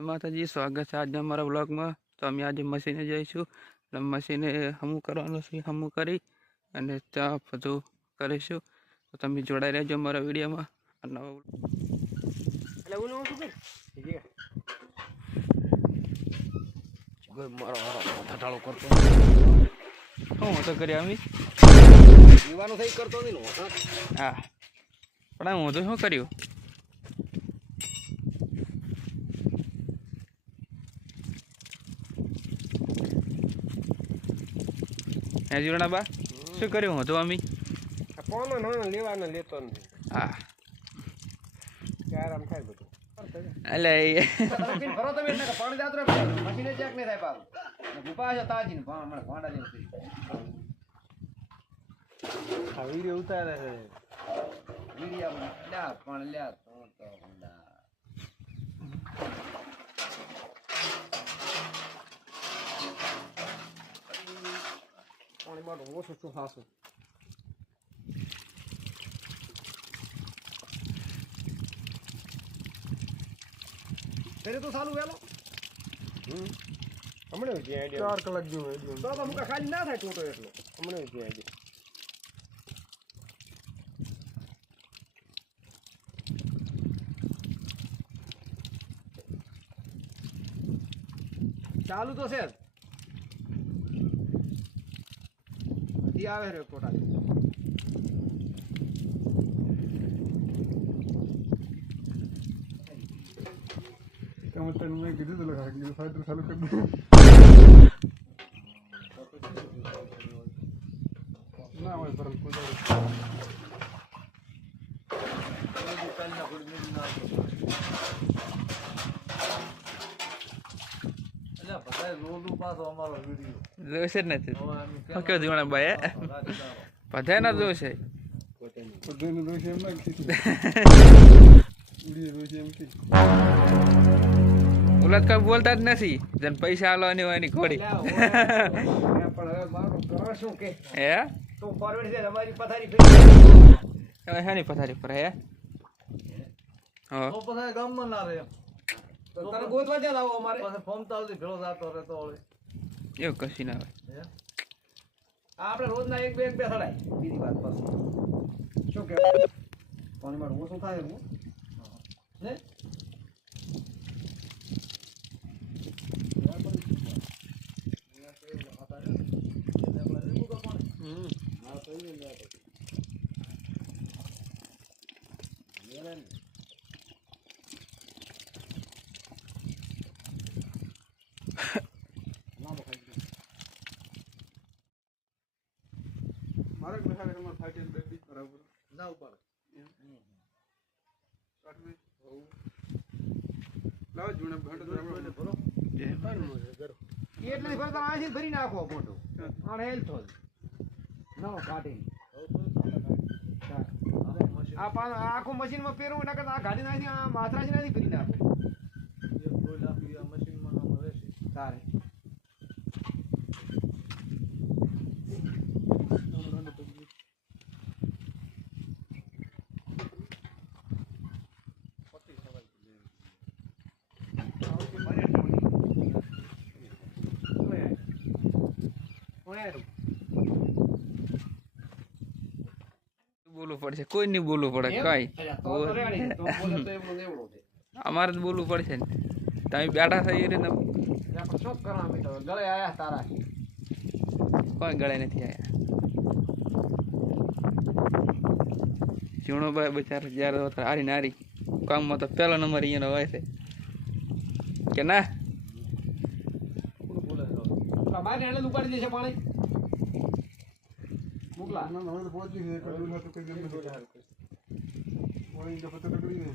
માતાજી, સ્વાગત છે આજના અમારા બ્લોગમાં। તો અમે આજે મશીને જઈશું, એટલે મશીને હમું કરવાનું છે, હમું કરી અને ત્યાં બધું કરીશું। તો તમે જોડાઈ રહેજો અમારા વિડીયોમાં। હું તો કરી અમે હા પણ હું તો શું કર્યું જોડા બા શું કર્યું હતું અમે લેવાનો લેતો નથી હા આરામ થાય બધું એટલે ભરો તમે એટલે પાણી જાત્ર મશીને ચેક નહીં થાય પાછું ગુપા છે તાજી ને ભાંડા જેવું કરી આ વિડીયો ઉતારે છે વિડીયો લ્યા પણ લ્યા તો ભંડા પાણી માં ઓછું શું ખાશું तेरे तो सालू वेलो हमने जी आईडिया 4 कलाक जो है तो मुका खाली ना થાય ટોટો એટલો हमने जी आईडिया ચાલુ તો છે દી આવે રે કોટા मैं गिरी तो लगा के फाइटर चालू कर दूं ना भाई पर को અલ્યા બધાય રોડ પાછો અમારો વિડીયો જોશે જ નથી ઓકે જીવણા ભાઈ બધા ના જોશે પોતાની દોષ એમ ના કીધું વિડીયો દોષ એમ કે ઓલા કઈ બોલતા જ નથી જન પૈસા આલવાની હોય ની ઘોડી પણ હવે મારું કરો શું કે હે તો ફોરવર્ડ છે અમારી પથારી હવે હેની પથારી પર હે હા તો પછી ગામમાં ના રહે તો તને ગોતવા જ આવો અમારે પછી ફોર્મ તાલથી ભેળો જાતો રહેતો ઓળે એવું કશી ના હોય આપણે રોજના એક બે થડાય બીજી વાત બસ શું કે પાણી માં ઓછું થાય હું ને मारे में खाने में फाइट एंड बेबी बराबर ना ऊपर शॉट में हो लाव जुने भंड बरो જે એટલે ફરતા આથી ભરી નાખો મોટો આને હેલ્થ હોલ નો કાઢી આ પાન આખો મશીન માં પેરવું ના કરતા આ ગાડી નાખી આ માથરાજી નાખી ભરી નાખો એ કોઈ લાખી આ મશીન માં નામ રહેશે તારે બોલવું પડશે કોઈ નહીં બોલવું પડે કઈ અમારે જ બોલવું પડશે ને તમે બેઠા થઈ એ રીતે શું કરવા તો ગળે આયા તારા કોઈ ગળે નથી આવ્યા જીવણો ભાઈ બચારો જયારે હારી નારી કામમાં તો પહેલો નંબર અહીંયાનો હોય છે કે ના બાર ને ઉપાડી દેશે પાણી मुगला ना ना तो बहुत ही है कर दूंगा तो कोई गम नहीं होता है वो इनका पता लग रही है